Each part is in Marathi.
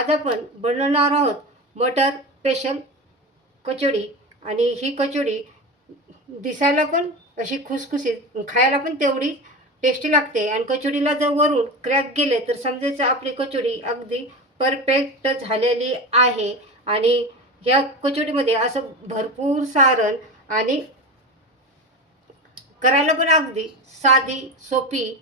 आज आपण बनवणार आहोत मटर स्पेशल कचोडी आणि ही कचोडी दिसायला पण अशी खुसखुशीत खायला पण तेवढी टेस्टी लागते. आणि कचोडीला जर वरून क्रॅक गेले तर समजायचं आपली कचोडी अगदी परफेक्ट झालेली आहे. आणि ह्या कचोडीमध्ये असं भरपूर सारण आणि करायला पण अगदी साधी सोपी.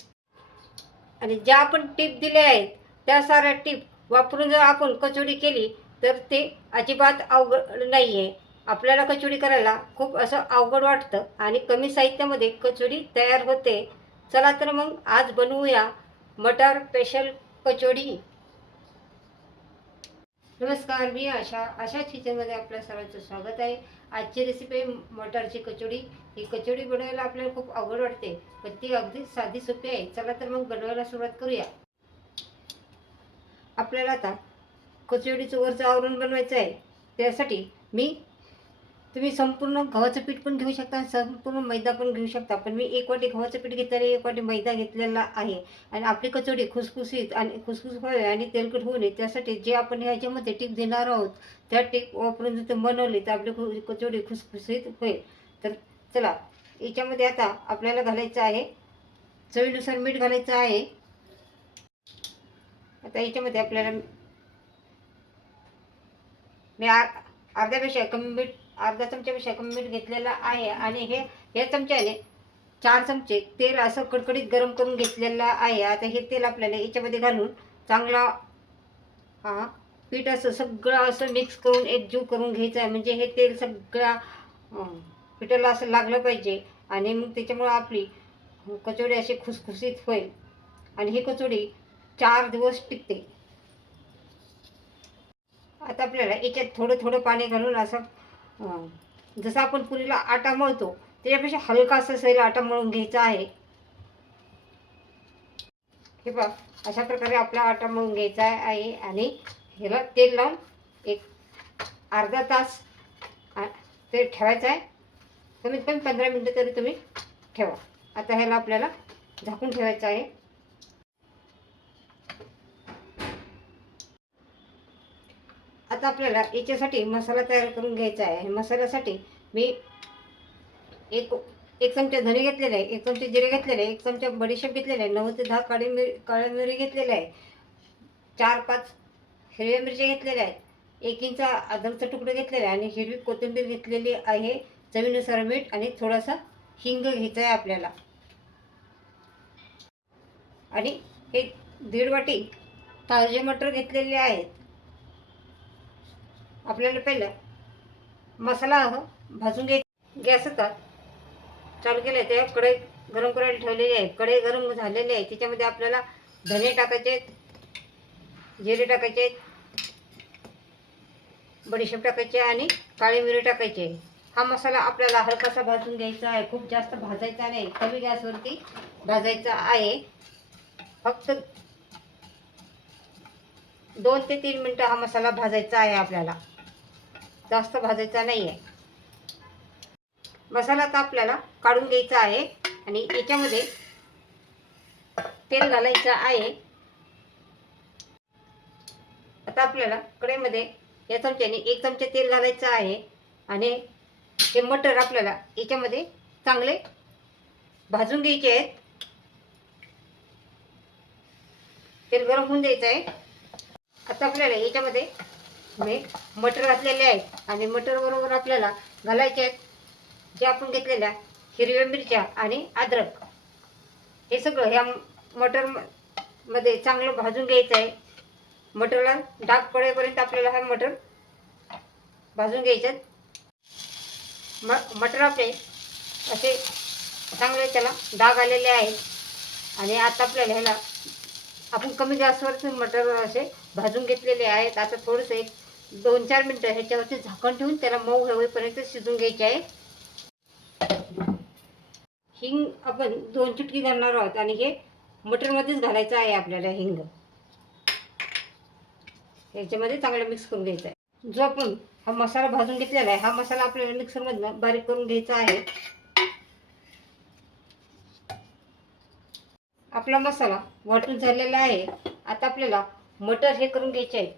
आणि ज्या आपण टिप दिल्या आहेत त्या साऱ्या टिप वापरून जर आपण कचोडी केली तर ते अजिबात अवघड नाही आहे आपल्याला कचोडी करायला खूप असं अवघड वाटतं आणि कमी साहित्यामध्ये कचोडी तयार होते. चला तर मग आज बनवूया मटर स्पेशल कचोडी नमस्कार मी आशा आशा किचनमध्ये आपल्या सर्वांचं स्वागत आहे. आजची रेसिपी आहे मटारची कचोडी ही कचोडी बनवायला आपल्याला खूप अवघड वाटते पण ती अगदी साधी सोपी आहे. चला तर मग बनवायला सुरुवात करूया. आपल्याला आता कचोडीचं वरचं आवरण बनवायचं आहे. त्यासाठी मी तुम्ही संपूर्ण गव्हाचं पीठ पण घेऊ शकता संपूर्ण मैदा पण घेऊ शकता. पण मी एक वाटी गव्हाचं पीठ घेतलेलं आहे एक वाटी मैदा घेतलेला आहे. आणि आपली कचोडी खुसखुशीत आणि खुसखुस व्हावी आणि तेलकट होऊ नये. त्यासाठी जे आपण ह्याच्यामध्ये टीप देणार आहोत त्या टीप वापरून जर ते बनवली तर आपली कचोडी खुसखुशीत होईल. तर चला याच्यामध्ये आता आपल्याला घालायचं आहे चवीनुसार मीठ घालायचं आहे. आता याच्यामध्ये आपल्याला मी आ अर्ध्यापेक्षा कमी मीठ अर्धा चमच्यापेक्षा कमी मीठ घेतलेलं आहे. आणि हे हे चमच्याने चार चमचे तेल असं कडकडीत गरम करून घेतलेलं आहे. आता हे तेल आपल्याला याच्यामध्ये घालून चांगला हां पीठ असं सगळं असं मिक्स करून एकजीव करून घ्यायचं आहे. म्हणजे हे तेल सगळ्या पिठाला असं लागलं पाहिजे. आणि मग त्याच्यामुळं आपली कचोडी अशी खुसखुशीत होईल. आणि ही कचोडी चार दिवस टिकते. आता आपल्याला याच्यात थोडं थोडं पाणी घालून असं जसं आपण पुरीला आटा मळतो त्याच्यापेक्षा हलका असं सैल आटा मळून घ्यायचा आहे. हे बघ अशा प्रकारे आपला आटा मळून घ्यायचा आहे आणि ह्याला तेल लावून एक अर्धा तास आ- ते ठेवायचं आहे. कमीत कमी पंधरा मिनटं तरी तुम्ही ठेवा. आता ह्याला आपल्याला झाकून ठेवायचं आहे. आता आपल्याला याच्यासाठी मसाला तयार करून घ्यायचा आहे. आणि मसाल्यासाठी मी एक एक चमचा धने घेतलेले आहे. एक चमचे जिरे घेतलेले आहे. एक चमचा बडीशेप घेतलेला आहे. नऊ ते दहा काळी मिरी काळ्या मिरी घेतलेल्या आहे. चार पाच हिरव्या मिरच्या घेतलेल्या आहेत. एक इंचा अद्रकचा तुकडं घेतलेला आहे. आणि हिरवी कोथिंबीर घेतलेली आहे. चवीनुसार मीठ आणि थोडासा हिंग घ्यायचा आहे आपल्याला. आणि हे दीड वाटी ताजे मटर घेतलेले आहेत. आपल्याला पहिलं मसाला भाजून घे गॅस होता. चालू केलं आहे त्या कढई गरम करायला ठेवलेली आहे. कढई गरम झालेली आहे. त्याच्यामध्ये आपल्याला धने टाकायचे जिरे टाकायचे बडीशेप टाकायचे आणि काळी मिरी टाकायचे हा मसाला आपल्याला हलकासा भाजून घ्यायचा आहे. खूप जास्त भाजायचा नाही. कमी गॅसवरती भाजायचा आहे. फक्त दोन ते तीन मिनटं हा मसाला भाजायचा आहे आपल्याला. जास्त भाजायचा नाही आहे मसाला आता आपल्याला काढून घ्यायचा आहे आणि याच्यामध्ये तेल घालायचं आहे. आता आपल्याला कढईमध्ये या चमच्याने एक चमचा तेल घालायचं आहे आणि हे मटर आपल्याला याच्यामध्ये चांगले भाजून घ्यायचे आहेत. तेल गरम होऊन द्यायचं आहे. आता आपल्याला याच्यामध्ये मी मटर घातलेले आहेत. आणि मटर बरोबर आपल्याला घालायचे आहेत. जे आपण घेतलेल्या हिरव्या मिरच्या आणि अद्रक. हे सगळं ह्या मटर म- मध्ये चांगलं भाजून घ्यायचं आहे. मटरला डाग पडेपर्यंत आपल्याला हा मटर भाजून घ्यायचं म मटर आपले असे चांगले त्याला डाग आलेले आहेत. आणि आता आपल्याला ह्याला आपण कमी गॅसवरच मटर असे भाजून घेतलेले आहेत. आता थोडंसं एक दोन चार मिनटं ह्याच्यावरती झाकण ठेवून त्याला मऊ होईपर्यंत शिजून घ्यायचे आहे. हिंग आपण दोन चुटकी घालणार आहोत आणि हे मटरमध्येच घालायचं आहे आपल्याला हिंग. ह्याच्यामध्ये चांगलं मिक्स करून घ्यायचं आहे. जो आपण हा मसाला भाजून घेतलेला आहे हा मसाला आपल्याला मिक्सरमधनं बारीक करून घ्यायचा आहे. आपला मसाला वाटून झालेला आहे. आता आपल्याला मटर हे करून घ्यायचे आहे.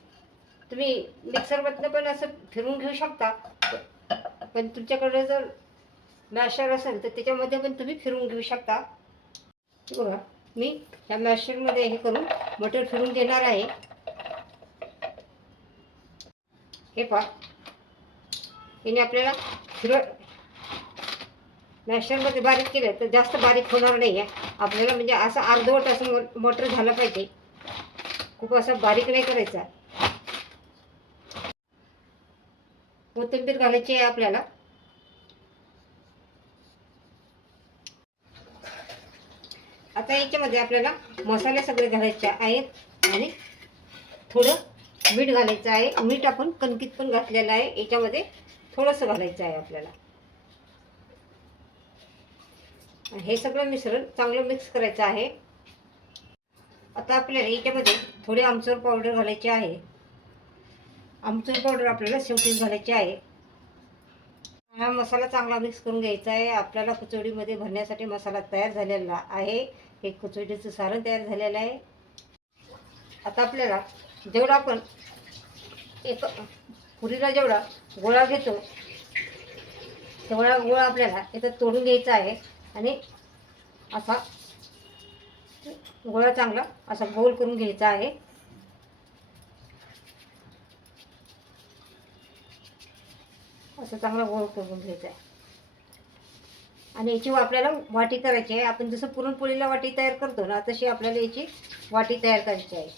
तुम्ही मिक्सरमधनं पण असं फिरून घेऊ शकता. पण तुमच्याकडे जर मॅशर असेल तर त्याच्यामध्ये पण तुम्ही फिरून घेऊ शकता. बघा मी ह्या मॅशरमध्ये हे करून मटर फिरून घेणार आहे. हे पहा. याने आपल्याला फिर मॅशरमध्ये बारीक केलं तर जास्त बारीक होणार नाही आहे आपल्याला म्हणजे असं अर्धवट असं मो- मटर झालं पाहिजे. खूप असं बारीक नाही करायचा. कोथिंबीर घालायची आहे आपल्याला. आता याच्यामध्ये आपल्याला मसाले सगळे घालायचे आहेत आणि थोडं मीठ घालायचं आहे. मीठ आपण कणकीत पण घातलेलं आहे. याच्यामध्ये थोडंसं घालायचं आहे आपल्याला. हे सगळं मिश्रण चांगलं मिक्स करायचं आहे. आता आपल्याला याच्यामध्ये थोडी आमचूर पावडर घालायची आहे. आमचूर पावडर आपल्याला शेवटीच घालायची आहे. हा मसाला चांगला मिक्स करून घ्यायचा आहे. आपल्याला कचोडीमध्ये भरण्यासाठी मसाला तयार झालेला आहे. हे कचोडीचं सारण तयार झालेलं आहे. आता आपल्याला जेवढा आपण एक पुरीला जेवढा गोळा घेतो तेवढा गोळा आपल्याला इथं तोडून घ्यायचा आहे. आणि असा गोळा चांगला असा गोल करून घ्यायचा आहे. असं चांगला गोळ करून घ्यायचा आहे. आणि याची आपल्याला वाटी करायची आहे. आपण जसं पुरणपोळीला वाटी तयार करतो ना तशी आपल्याला याची वाटी तयार करायची आहे.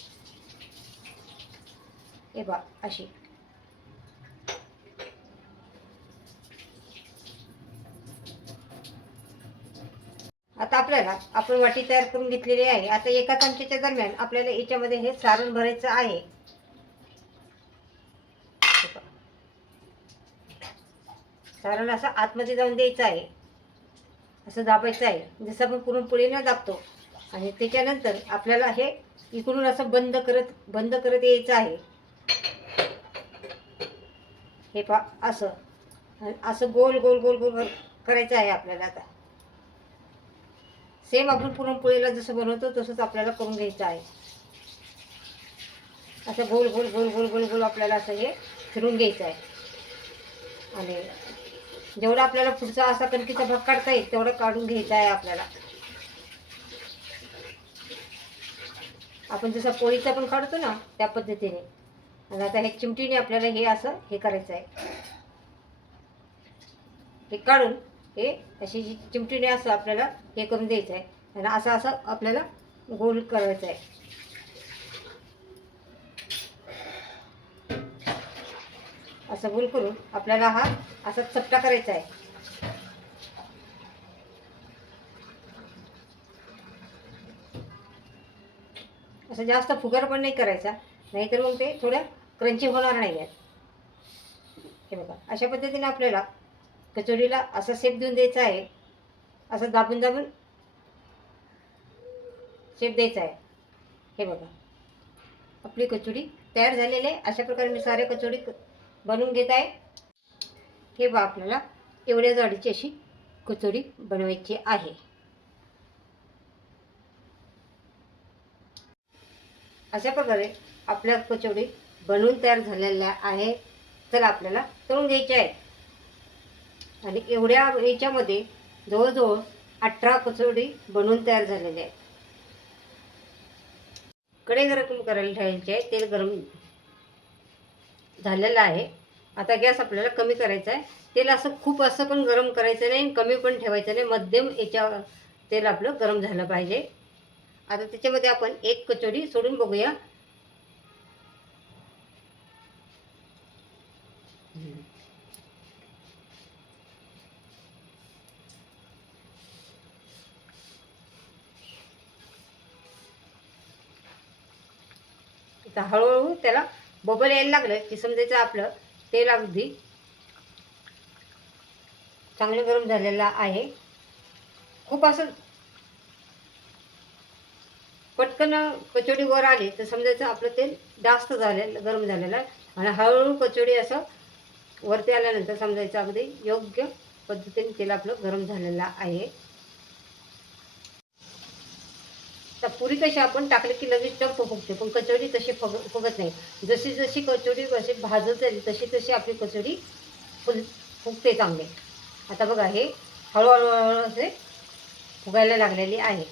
हे बा अशी. आता आपल्याला आपण वाटी तयार करून घेतलेली आहे. आता एका चमच्याच्या दरम्यान आपल्याला याच्यामध्ये हे सारण भरायचं आहे हे पहा. सारण असं आतमध्ये जाऊन द्यायचं आहे. असं दाबायचं आहे. जसं आपण पुरणपोळीनं दाबतो. आणि त्याच्यानंतर आपल्याला हे इकडून असं बंद करत बंद करत यायचं आहे. हे पा असं. असं गोल गोल गोल गोल गोल करायचं आहे आपल्याला आता. सेम आपण पुरणपोळीला जसं बनवतो तसंच आपल्याला करून घ्यायचं आहे. असं गोल गोल गोल गोल गोल गोल आपल्याला असं हे फिरून घ्यायचं आहे. आणि जेवढा आपल्याला पुढचा असा कणकीचा भाग काढता येईल तेवढं काढून घ्यायचा आहे आपल्याला. आपण जसं पोळीचा पण काढतो ना त्या पद्धतीने. आणि आता हे चिमटीने आपल्याला हे असं हे करायचं आहे. हे काढून हे अशी चिमटीने असं आपल्याला हे करून द्यायचं आहे. आणि असं असं आपल्याला गोल करायचं आहे. असं गोल करून आपल्याला हा असा चपटा करायचा आहे. असं जास्त फुगार पण नाही करायचा नाहीतर मग ते थोड्या क्रंची होणार नाही आहेत हे बघा अशा पद्धतीने आपल्याला कचोरीला असा शेप देऊन द्यायचा आहे असं दाबून दाबून शेप द्यायचा आहे. हे बघा आपली कचोरी तयार झालेली आहे. अशा प्रकारे मी सारे कचोरी बनवून घेत आहे. हे बा आपल्याला एवढ्या जाडीची अशी कचोरी बनवायची आहे. अशा प्रकारे आपल्या कचोरी बनवून तयार झालेल्या आहे. तर आपल्याला तळून घ्यायच्या आहेत आणि एवढ्या याच्यामध्ये जवळजवळ अठरा कचोरी बनवून तयार झालेल्या आहेत. कडे गरम करायला ठेवायची आहे. तेल गरम झालेला आहे. आता गॅस आपल्याला कमी करायचा आहे. तेल असं खूप असं पण गरम करायचं नाही आणि कमी पण ठेवायचं नाही. मध्यम याच्या तेल आपलं गरम झालं पाहिजे. आता त्याच्यामध्ये आपण एक कचोरी सोडून बघूया. आता हळूहळू त्याला बबल यायला लागलं की समजायचं आपलं तेल अगदी चांगलं गरम झालेलं आहे. खूप असं पटकन कचोडी वर आली तर समजायचं आपलं तेल जास्त झालेलं गरम झालेलं आहे. आणि हळूहळू कचोडी असं वरती आल्यानंतर समजायचं अगदी योग्य पद्धतीने तेल आपलं गरम झालेलं आहे तर पुरी कशी आपण टाकली की लगेच टप फुगते पण कचोरी तशी फग फुगत नाही. जशी जशी कचोरी अशी भाजत जाईल तशी तशी आपली कचोरी फुल फुगते चांगले. आता बघा हे हळूहळू हळूहळू असे फुगायला लागलेली आहे.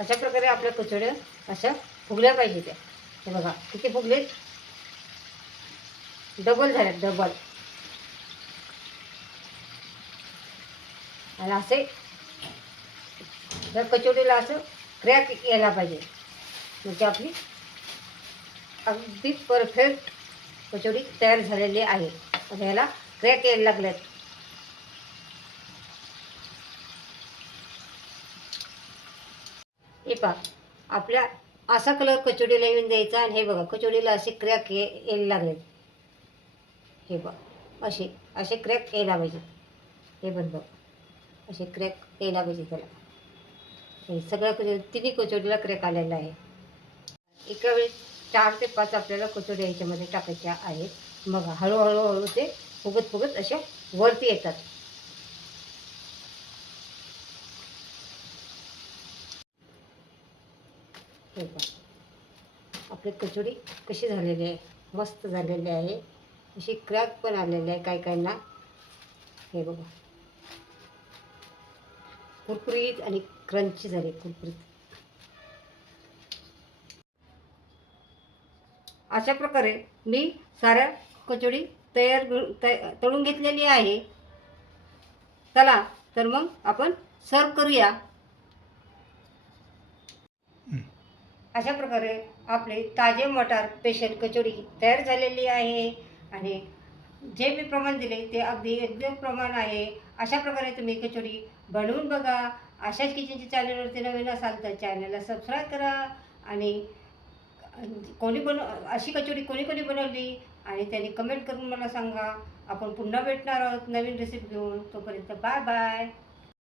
अशा प्रकारे आपल्या कचोऱ्या अशा फुगल्या पाहिजे त्या. हे बघा किती फुगलेत? डबल झाल्यात डबल. आणि असे त्या कचोरीला असं क्रॅक यायला पाहिजे. म्हणजे आपली अगदी परफेक्ट कचोरी तयार झालेली आहे. आता ह्याला क्रॅक यायला लागल्यात. हे पहा आपल्या असा कलर कचोरीला येऊन द्यायचा आणि हे बघा कचोरीला असे क्रॅक ये यायला लागलेत. हे बघ असे असे क्रॅक यायला पाहिजे हे पण बघ. असे क्रॅक यायला पाहिजे त्याला. हे सगळ्या कचोरी तिन्ही कचोरीला क्रॅक आलेला आहे. एका वेळेस चार ते पाच आपल्याला कचोऱ्या ह्याच्यामध्ये टाकायच्या आहेत. मग हळूहळू हळू ते फुगत फुगत अशा वरती येतात. हे बघा आपली कचोरी कशी झालेली आहे? मस्त झालेली आहे. अशी क्रॅक पण आलेली आहे काय काहींना हे बघा. कुरकुरीत आणि क्रंची झाली कुरकुरीत. अशा प्रकारे मी साऱ्या कचोडी तयार तळून घेतलेली आहे. चला तर मग आपण सर्व करूया. अशा प्रकारे आपले ताजे मटार स्पेशल कचोरी तयार झालेली आहे आणि जे मी प्रमाण दिले ते अगदी एकदम प्रमाण आहे. अशा प्रकारे तुम्ही कचोरी बनवून बघा. अशाच किचनच्या चॅनलवरती नवीन असाल तर चॅनलला सबस्क्राईब करा आणि कोणी बन अशी कचोरी कोणी कोणी बनवली आणि त्यांनी कमेंट करून मला सांगा. आपण पुन्हा भेटणार आहोत नवीन रेसिपी घेऊन. तोपर्यंत बाय बाय.